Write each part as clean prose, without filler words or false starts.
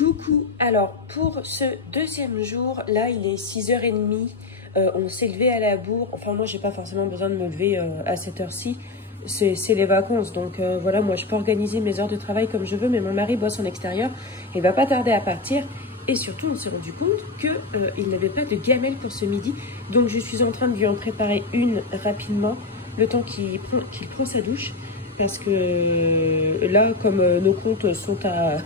Coucou, alors pour ce deuxième jour, là il est 6h30, on s'est levé à la bourre, enfin moi j'ai pas forcément besoin de me lever à cette heure-ci, c'est les vacances, donc voilà, moi je peux organiser mes heures de travail comme je veux, mais mon mari bosse en extérieur, il va pas tarder à partir, et surtout on s'est rendu compte qu'il n'avait pas de gamelle pour ce midi, donc je suis en train de lui en préparer une rapidement, le temps qu'il prend sa douche. Parce que là, comme nos comptes sont à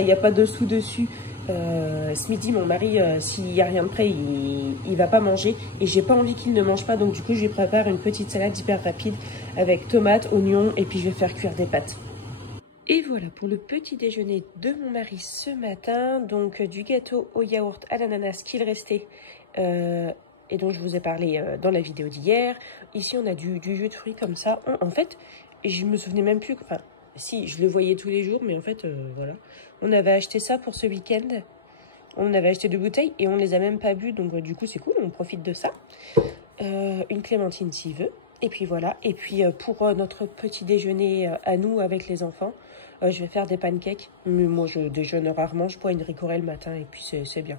il n'y a pas de sous dessus, ce midi, mon mari, s'il n'y a rien de prêt, il va pas manger. Et j'ai pas envie qu'il ne mange pas, donc du coup, je lui prépare une petite salade hyper rapide avec tomates, oignons, et puis je vais faire cuire des pâtes. Et voilà pour le petit déjeuner de mon mari ce matin. Donc du gâteau au yaourt à l'ananas qu'il restait. Et dont je vous ai parlé dans la vidéo d'hier. Ici, on a du jus de fruits comme ça. En fait, je me souvenais même plus. Enfin, si, je le voyais tous les jours, mais en fait, voilà. On avait acheté ça pour ce week-end. On avait acheté 2 bouteilles et on les a même pas bu. Donc, du coup, c'est cool. On profite de ça. Une clémentine s'il veut. Et puis voilà. Et puis, pour notre petit déjeuner à nous avec les enfants, je vais faire des pancakes. Mais moi, je déjeune rarement. Je bois une ricorée le matin et puis c'est bien.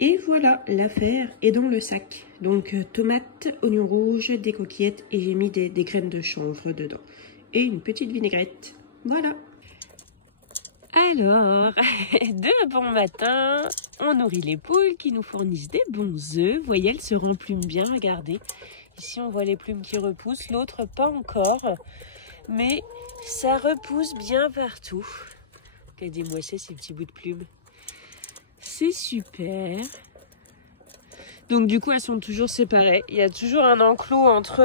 Et voilà, l'affaire est dans le sac. Donc tomates, oignons rouges, des coquillettes et j'ai mis des graines de chanvre dedans. Et une petite vinaigrette. Voilà. Alors, de bon matin, on nourrit les poules qui nous fournissent des bons œufs. Vous voyez, elles se remplument bien, regardez. Ici, on voit les plumes qui repoussent, l'autre pas encore. Mais ça repousse bien partout. Regardez-moi ça, ces petits bouts de plumes. C'est super. Donc du coup, elles sont toujours séparées. Il y a toujours un enclos entre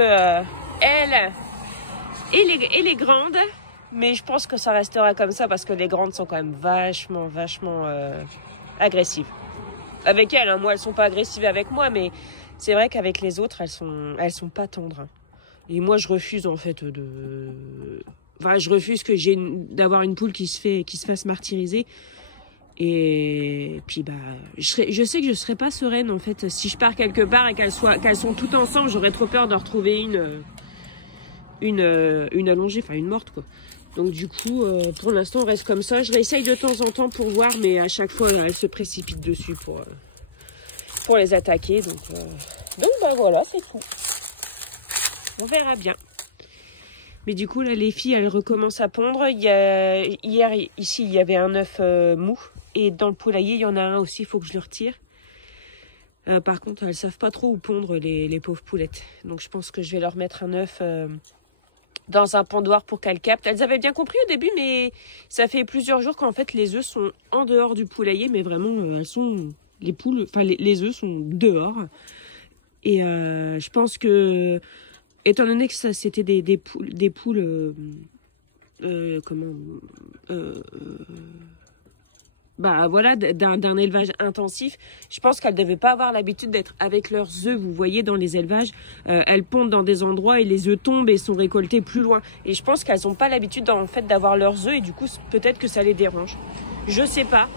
elles et les grandes. Mais je pense que ça restera comme ça parce que les grandes sont quand même vachement agressives. Avec elles, hein. Moi, elles sont pas agressives avec moi, mais c'est vrai qu'avec les autres, elles sont pas tendres. Et moi, je refuse en fait Enfin, je refuse d'avoir une poule qui se fasse martyriser. Et puis bah je sais que je serais pas sereine en fait si je pars quelque part et qu'elles sont toutes ensemble. J'aurais trop peur de retrouver une allongée, enfin une morte quoi. Donc du coup pour l'instant on reste comme ça. Je réessaye de temps en temps pour voir, mais à chaque fois elles se précipitent dessus pour les attaquer. Donc bah voilà, c'est tout. On verra bien. Mais du coup là les filles elles recommencent à pondre. Hier ici il y avait un œuf mou. Et dans le poulailler, il y en a un aussi, il faut que je le retire. Par contre, elles ne savent pas trop où pondre, les pauvres poulettes. Donc, je pense que je vais leur mettre un œuf dans un pondoir pour qu'elles captent. Elles avaient bien compris au début, mais ça fait plusieurs jours qu'en fait, les œufs sont en dehors du poulailler. Mais vraiment, les œufs sont dehors. Et je pense que, étant donné que ça, c'était des poules... bah voilà, d'un élevage intensif, je pense qu'elles ne devaient pas avoir l'habitude d'être avec leurs œufs. Vous voyez, dans les élevages, elles pondent dans des endroits et les œufs tombent et sont récoltés plus loin. Et je pense qu'elles n'ont pas l'habitude en fait d'avoir leurs œufs et du coup peut-être que ça les dérange. Je sais pas,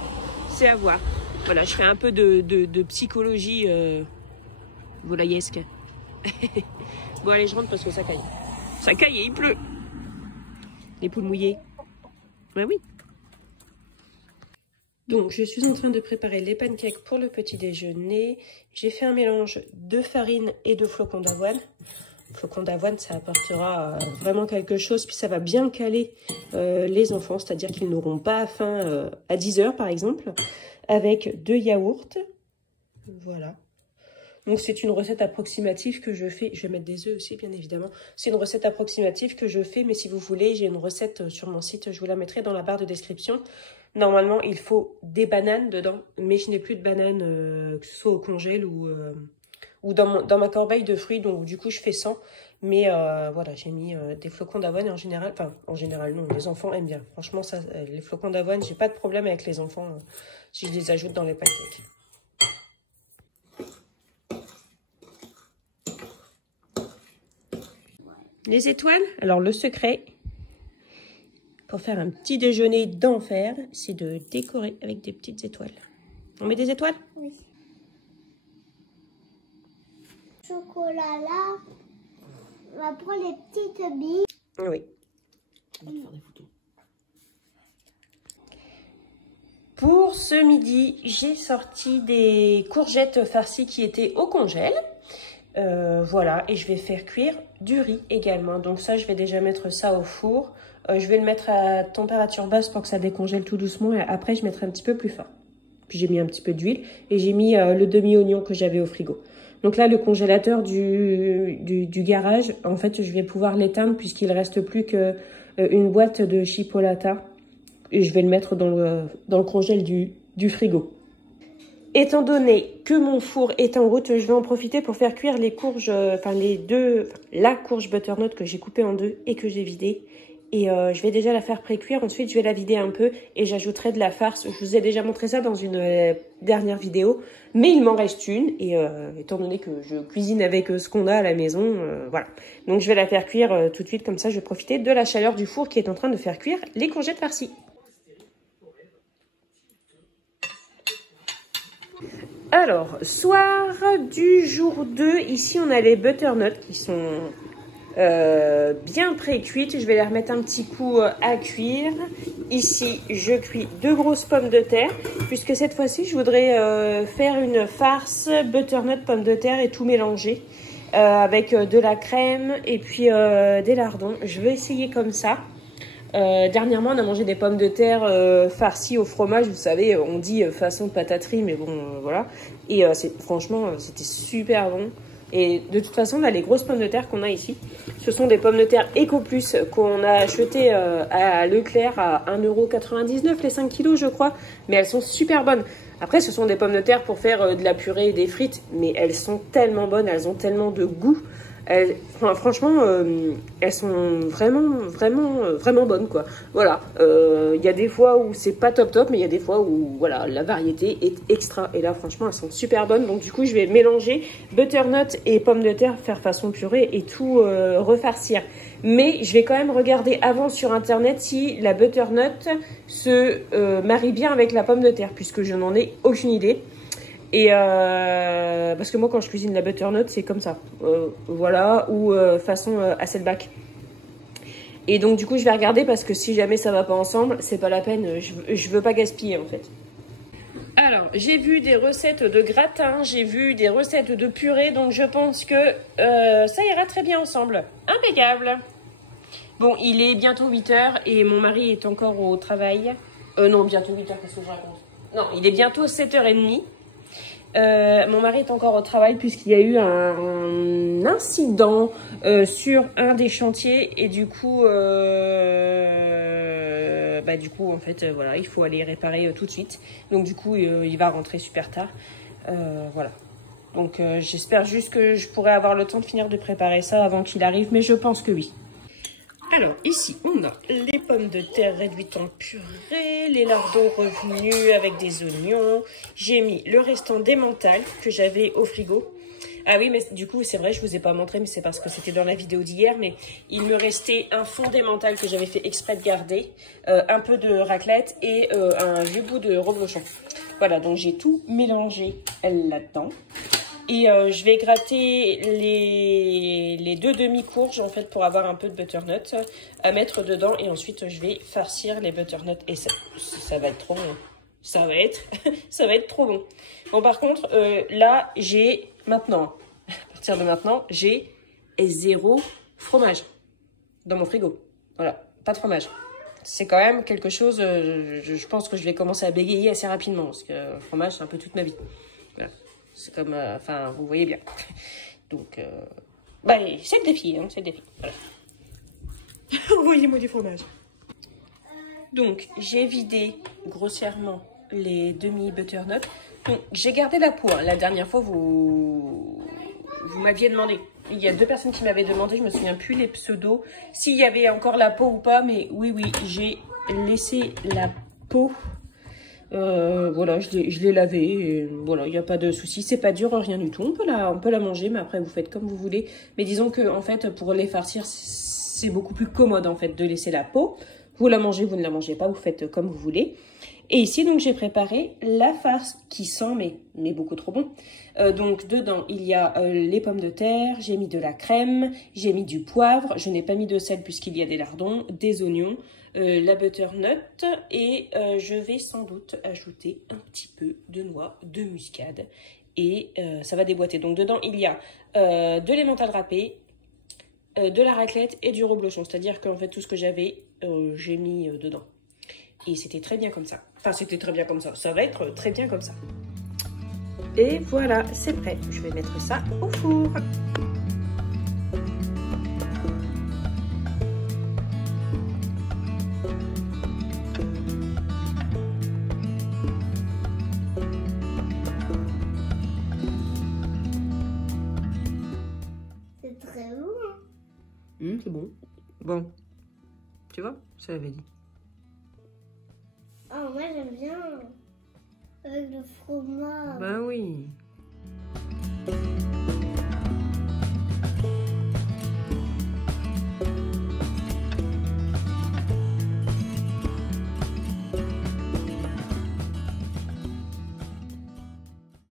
c'est à voir. Voilà, je fais un peu de psychologie volaillesque. Bon allez, je rentre parce que ça caille. Ça caille et il pleut. Les poules mouillées. Ouais, oui. Donc, je suis en train de préparer les pancakes pour le petit déjeuner. J'ai fait un mélange de farine et de flocons d'avoine. Flocons d'avoine, ça apportera vraiment quelque chose. Puis ça va bien caler les enfants, c'est-à-dire qu'ils n'auront pas faim à 10 h par exemple. Avec 2 yaourts. Voilà. Donc, c'est une recette approximative que je fais. Je vais mettre des œufs aussi, bien évidemment. C'est une recette approximative que je fais, mais si vous voulez, j'ai une recette sur mon site. Je vous la mettrai dans la barre de description. Normalement, il faut des bananes dedans, mais je n'ai plus de bananes, que ce soit au congèle ou dans ma corbeille de fruits. Donc, du coup, je fais sans. Mais voilà, j'ai mis des flocons d'avoine en général. Enfin, en général, non, les enfants aiment bien. Franchement, ça, les flocons d'avoine, j'ai pas de problème avec les enfants si je les ajoute dans les pancakes. Les étoiles, alors le secret pour faire un petit déjeuner d'enfer, c'est de décorer avec des petites étoiles. On met des étoiles? Oui. Chocolat là, on va prendre les petites billes. Oui. On va te faire des photos. ce midi, j'ai sorti des courgettes farcies qui étaient au congèle. Voilà, et je vais faire cuire du riz également. Donc ça, je vais déjà mettre ça au four. Je vais le mettre à température basse pour que ça décongèle tout doucement. Et après, je mettrai un petit peu plus fort. Puis j'ai mis un petit peu d'huile et j'ai mis le demi-oignon que j'avais au frigo. Donc là, le congélateur du garage, en fait, je vais pouvoir l'éteindre puisqu'il ne reste plus qu'une boîte de chipolata. Et je vais le mettre dans le congèle du frigo. Étant donné que mon four est en route, je vais en profiter pour faire cuire les courges, la courge butternut que j'ai coupée en deux et que j'ai vidée. Et je vais déjà la faire pré-cuire, ensuite je vais la vider un peu et j'ajouterai de la farce. Je vous ai déjà montré ça dans une dernière vidéo, mais il m'en reste une. Et étant donné que je cuisine avec ce qu'on a à la maison, voilà. Donc je vais la faire cuire tout de suite, comme ça je vais profiter de la chaleur du four qui est en train de faire cuire les courgettes farcies. Alors, soir du jour 2, ici on a les butternuts qui sont bien pré-cuites. Je vais les remettre un petit coup à cuire. Ici, je cuis 2 grosses pommes de terre, puisque cette fois-ci, je voudrais faire une farce butternut, pommes de terre et tout mélanger avec de la crème et puis des lardons. Je vais essayer comme ça. Dernièrement, on a mangé des pommes de terre farcies au fromage. Vous savez, on dit façon pataterie, mais bon, voilà. Et franchement, c'était super bon. Et de toute façon, là, les grosses pommes de terre qu'on a ici, ce sont des pommes de terre Eco Plus qu'on a achetées à Leclerc à 1,99 € les 5 kilos, je crois. Mais elles sont super bonnes. Après, ce sont des pommes de terre pour faire de la purée et des frites. Mais elles sont tellement bonnes, elles ont tellement de goût. Franchement, elles sont vraiment bonnes, quoi. Voilà, il y a des fois où c'est pas top, mais il y a des fois où, voilà, la variété est extra. Et là, franchement, elles sont super bonnes. Donc, du coup, je vais mélanger butternut et pommes de terre, faire façon purée et tout refarcir. Mais je vais quand même regarder avant sur Internet si la butternut se marie bien avec la pomme de terre, puisque je n'en ai aucune idée. Et parce que moi quand je cuisine la butternut c'est comme ça, voilà, ou façon Hasselback. Et donc du coup je vais regarder parce que si jamais ça va pas ensemble, c'est pas la peine, je veux pas gaspiller en fait. Alors j'ai vu des recettes de gratin, j'ai vu des recettes de purée, donc je pense que ça ira très bien ensemble. Impeccable. Bon, il est bientôt 8 h et mon mari est encore au travail. Non, bientôt 8 h, qu'est-ce que je raconte? Non, il est bientôt 7 h 30. Mon mari est encore au travail puisqu'il y a eu un incident sur un des chantiers et du coup, en fait, voilà, il faut aller réparer tout de suite. Donc du coup, il va rentrer super tard. Voilà. Donc j'espère juste que je pourrai avoir le temps de finir de préparer ça avant qu'il arrive, mais je pense que oui. Alors ici on a les pommes de terre réduites en purée, les lardons revenus avec des oignons. J'ai mis le restant d'emmental que j'avais au frigo. Ah oui, mais du coup c'est vrai, je vous ai pas montré, mais c'est parce que c'était dans la vidéo d'hier. Mais il me restait un fond d'emmental que j'avais fait exprès de garder, un peu de raclette et un vieux bout de reblochon. Voilà, donc j'ai tout mélangé là-dedans. Et je vais gratter les 2 demi-courges en fait pour avoir un peu de butternut à mettre dedans. Et ensuite je vais farcir les butternuts et ça va être trop bon. Ça va être trop bon. Bon par contre là j'ai maintenant, à partir de maintenant, j'ai 0 fromage dans mon frigo. Voilà, pas de fromage. C'est quand même quelque chose, je pense que je vais commencer à bégayer assez rapidement parce que le fromage c'est un peu toute ma vie. Voilà. C'est comme, enfin, vous voyez bien. Donc, c'est le défi, hein, c'est le défi. Voilà. Envoyez-moi du fromage. Donc, j'ai vidé grossièrement les demi-butternuts. Donc, j'ai gardé la peau. Hein. La dernière fois, vous m'aviez demandé. Il y a 2 personnes qui m'avaient demandé, je me souviens plus les pseudos, s'il y avait encore la peau ou pas. Mais oui, j'ai laissé la peau. Voilà, je l'ai lavé, et voilà, il n'y a pas de souci, c'est pas dur, rien du tout, on peut la manger, mais après vous faites comme vous voulez. Mais disons que en fait, pour les farcir, c'est beaucoup plus commode en fait de laisser la peau. Vous la mangez, vous ne la mangez pas, vous faites comme vous voulez. Et ici, donc, j'ai préparé la farce qui sent, mais beaucoup trop bon. Donc, dedans, il y a les pommes de terre, j'ai mis de la crème, j'ai mis du poivre, je n'ai pas mis de sel puisqu'il y a des lardons, des oignons, la butternut et je vais sans doute ajouter un petit peu de noix de muscade et ça va déboîter. Donc dedans il y a de l'emmental râpé, de la raclette et du reblochon. C'est-à-dire qu'en fait tout ce que j'avais, j'ai mis dedans. Et c'était très bien comme ça. Enfin c'était très bien comme ça. Ça va être très bien comme ça. Et voilà, c'est prêt. Je vais mettre ça au four. C'est très bon. C'est bon. Bon. Tu vois, ça l'avait dit. Oh, moi j'aime bien avec le fromage. Bah oui.